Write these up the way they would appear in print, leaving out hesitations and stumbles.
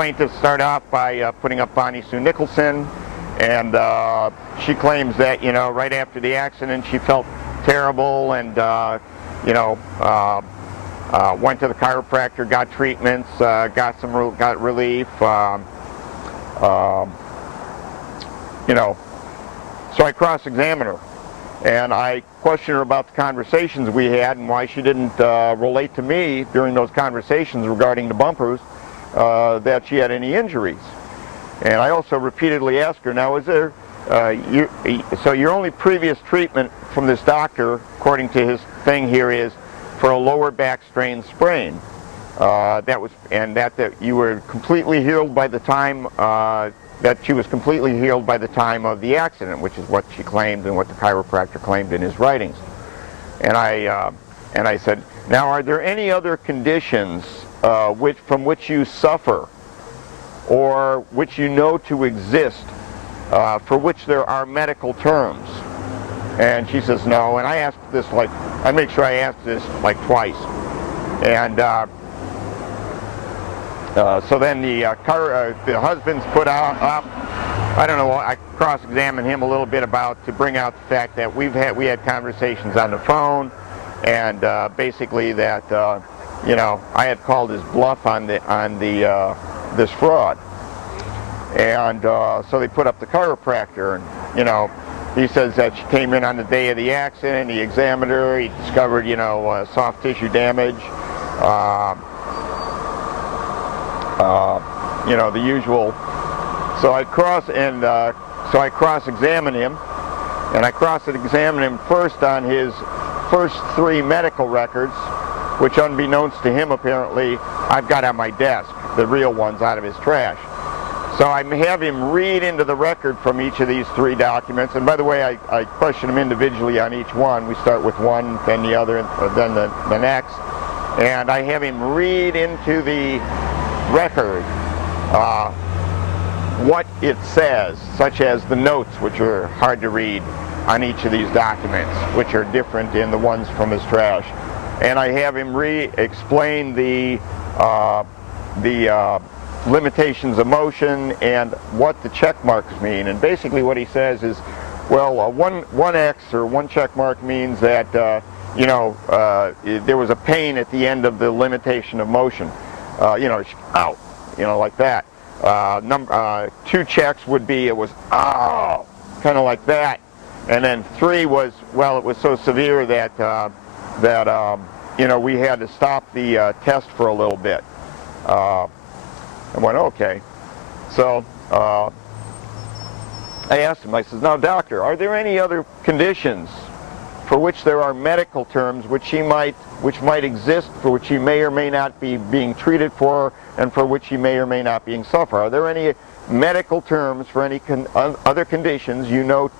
Plaintiffs start off by putting up Bonnie Sue Nicholson, and she claims that, right after the accident she felt terrible and, went to the chiropractor, got treatments, got relief, so I cross-examine her. And I questioned her about the conversations we had and why she didn't relate to me during those conversations regarding the bumpers that she had any injuries. And I also repeatedly asked her, now is there, so your only previous treatment from this doctor, according to his thing here, is for a lower back strain sprain. That you were completely healed by the time, that she was completely healed by the time of the accident, which is what she claimed and what the chiropractor claimed in his writings. And I said, now are there any other conditions from which you suffer, or which you know to exist, for which there are medical terms? And she says no. And I asked this I make sure I asked this like twice. And so then the husband's put out. I don't know. I cross-examined him a little bit to bring out the fact that we had conversations on the phone, and basically that I had called his bluff on this fraud. And so they put up the chiropractor, and he says that she came in on the day of the accident. He examined her. He discovered soft tissue damage. The usual. So I cross-examined him, and I cross-examined him first on his first 3 medical records, which, unbeknownst to him, apparently I've got on my desk, the real ones out of his trash. So I have him read into the record from each of these 3 documents. And by the way, I question him individually on each one. We start with one, then the other, and then the next. And I have him read into the record what it says, such as the notes, which are hard to read on each of these documents, which are different in the ones from his trash. And I have him explain the limitations of motion and what the check marks mean. And basically what he says is, well, one X or one check mark means that there was a pain at the end of the limitation of motion. Ow, like that. 2 checks would be it was ow, kind of like that. And then 3 was, well, it was so severe that we had to stop the test for a little bit. I went, okay. So I asked him, I says, now doctor, are there any other conditions for which there are medical terms which might exist, for which he may or may not be being treated for, and for which he may or may not being suffer? Are there any medical terms for any other conditions you know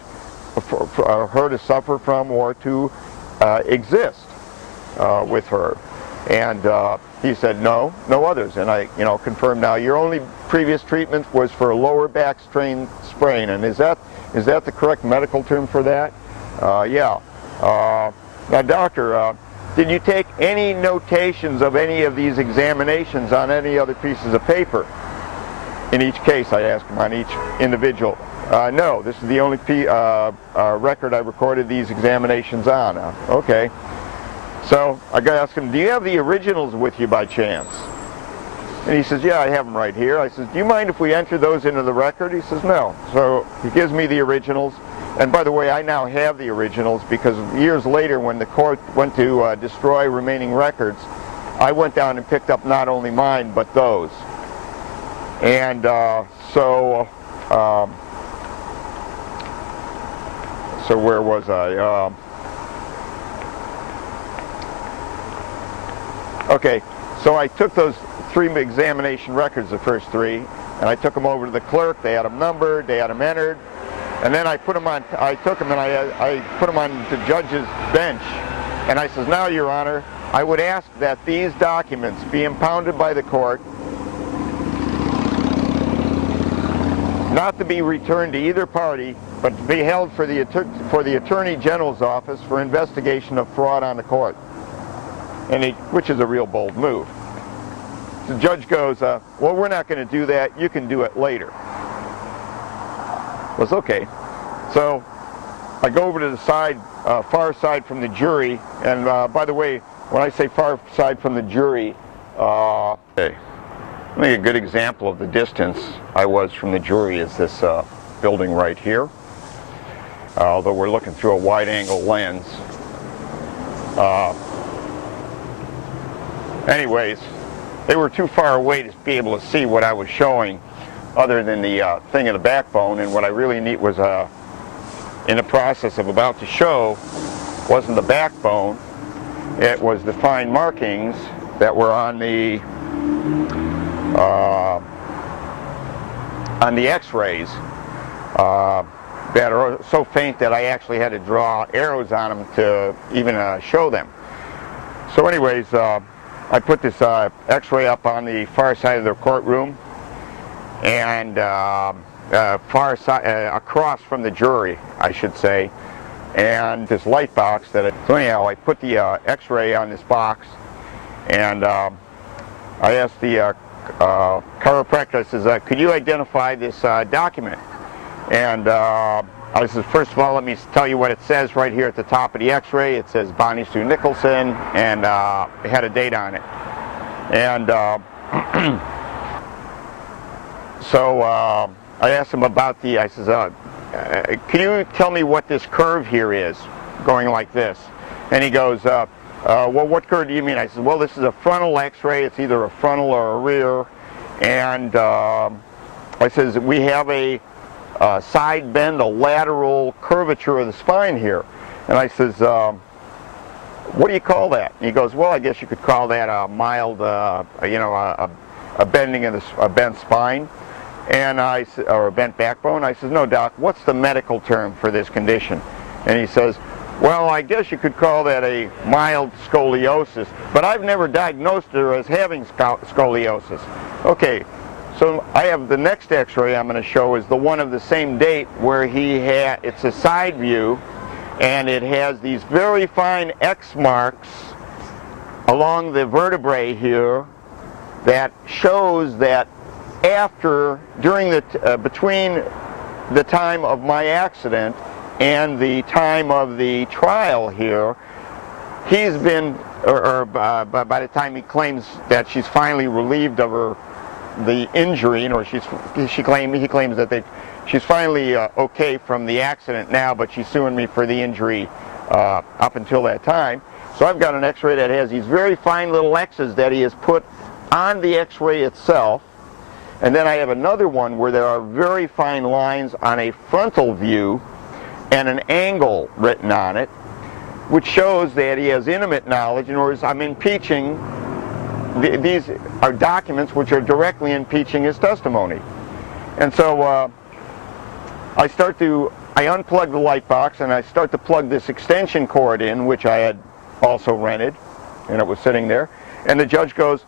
for her to suffer from or to exist with her? And he said no others. And I confirmed, now your only previous treatment was for a lower back strain sprain, and is that the correct medical term for that? Yeah. Now doctor, did you take any notations of any of these examinations on any other pieces of paper? In each case, I asked him, on each individual. No, this is the only record I recorded these examinations on. Okay. So I asked him, do you have the originals with you by chance? And he says, yeah, I have them right here. I says, do you mind if we enter those into the record? He says, no. So he gives me the originals. And by the way, I now have the originals, because years later when the court went to destroy remaining records, I went down and picked up not only mine, but those. And so where was I? Okay, so I took those 3 examination records, the first 3, and I took them over to the clerk. They had them numbered, they had them entered, and then I put them on. I took them and I put them on the judge's bench, and I says, now, Your Honor, I would ask that these documents be impounded by the court, not to be returned to either party, but to be held for the Attorney General's office for investigation of fraud on the court. Which is a real bold move. the judge goes, well, we're not going to do that. You can do it later. I was okay. So I go over to the side, far side from the jury, and by the way, when I say far side from the jury, okay, I think a good example of the distance I was from the jury is this building right here. Although we're looking through a wide-angle lens. Anyways, they were too far away to be able to see what I was showing other than the thing of the backbone, and what I really need was in the process of about to show wasn't the backbone, it was the fine markings that were on the x-rays that are so faint that I actually had to draw arrows on them to even show them. So anyways, I put this x-ray up on the far side of the courtroom, and far side, across from the jury, I should say, and this light box so anyhow, I put the x-ray on this box, and I asked the chiropractor, I says, could you identify this document? And I said, first of all, let me tell you what it says right here at the top of the x-ray. It says Bonnie Sue Nicholson, and it had a date on it. And so I asked him about I says, can you tell me what this curve here is, going like this? And he goes, well, what curve do you mean? I said, well, this is a frontal x-ray. It's either a frontal or a rear. And I says, we have a side bend, a lateral curvature of the spine here. And I says, what do you call that? And he goes, well, I guess you could call that a mild, a bending of a bent spine, and or a bent backbone. I says, no, doc, what's the medical term for this condition? And he says, well, I guess you could call that a mild scoliosis, but I've never diagnosed her as having scoliosis. Okay. So I have the next x-ray I'm going to show is the one of the same date where it's a side view, and it has these very fine X marks along the vertebrae here that shows that between the time of my accident and the time of the trial here, he's been, by the time he claims that she's finally relieved of the injury, or he claims that she's finally okay from the accident now, but she's suing me for the injury up until that time. So I've got an x-ray that has these very fine little X's that he has put on the x-ray itself, and then I have another one where there are very fine lines on a frontal view and an angle written on it, which shows that he has intimate knowledge. In other words, I'm impeaching. These are documents which are directly impeaching his testimony. And so I unplug the light box, and I start to plug this extension cord in, which I had also rented, and it was sitting there. And the judge goes,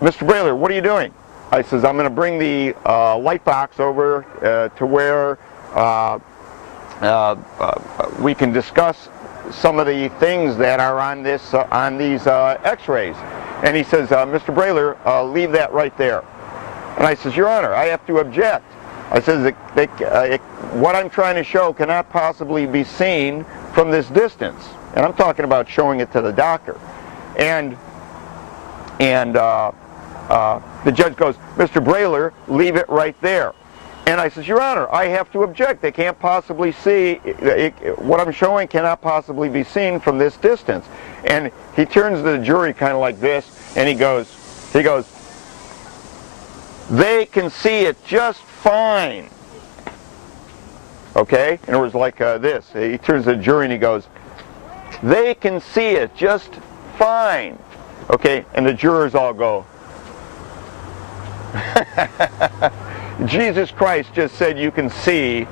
Mr. Brailer, what are you doing? I says, I'm going to bring the light box over to where we can discuss some of the things that are on these x-rays. And he says, Mr. Brailer, leave that right there. And I says, Your Honor, I have to object. I says, what I'm trying to show cannot possibly be seen from this distance. And I'm talking about showing it to the doctor. And the judge goes, Mr. Brailer, leave it right there. And I says, Your Honor, I have to object. They can't possibly see, what I'm showing cannot possibly be seen from this distance. And he turns to the jury kind of like this, and he goes, they can see it just fine. Okay? And it was like this. He turns to the jury and he goes, they can see it just fine. Okay? And the jurors all go, Jesus Christ just said you can see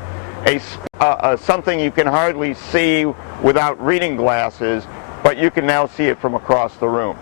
something you can hardly see without reading glasses, but you can now see it from across the room.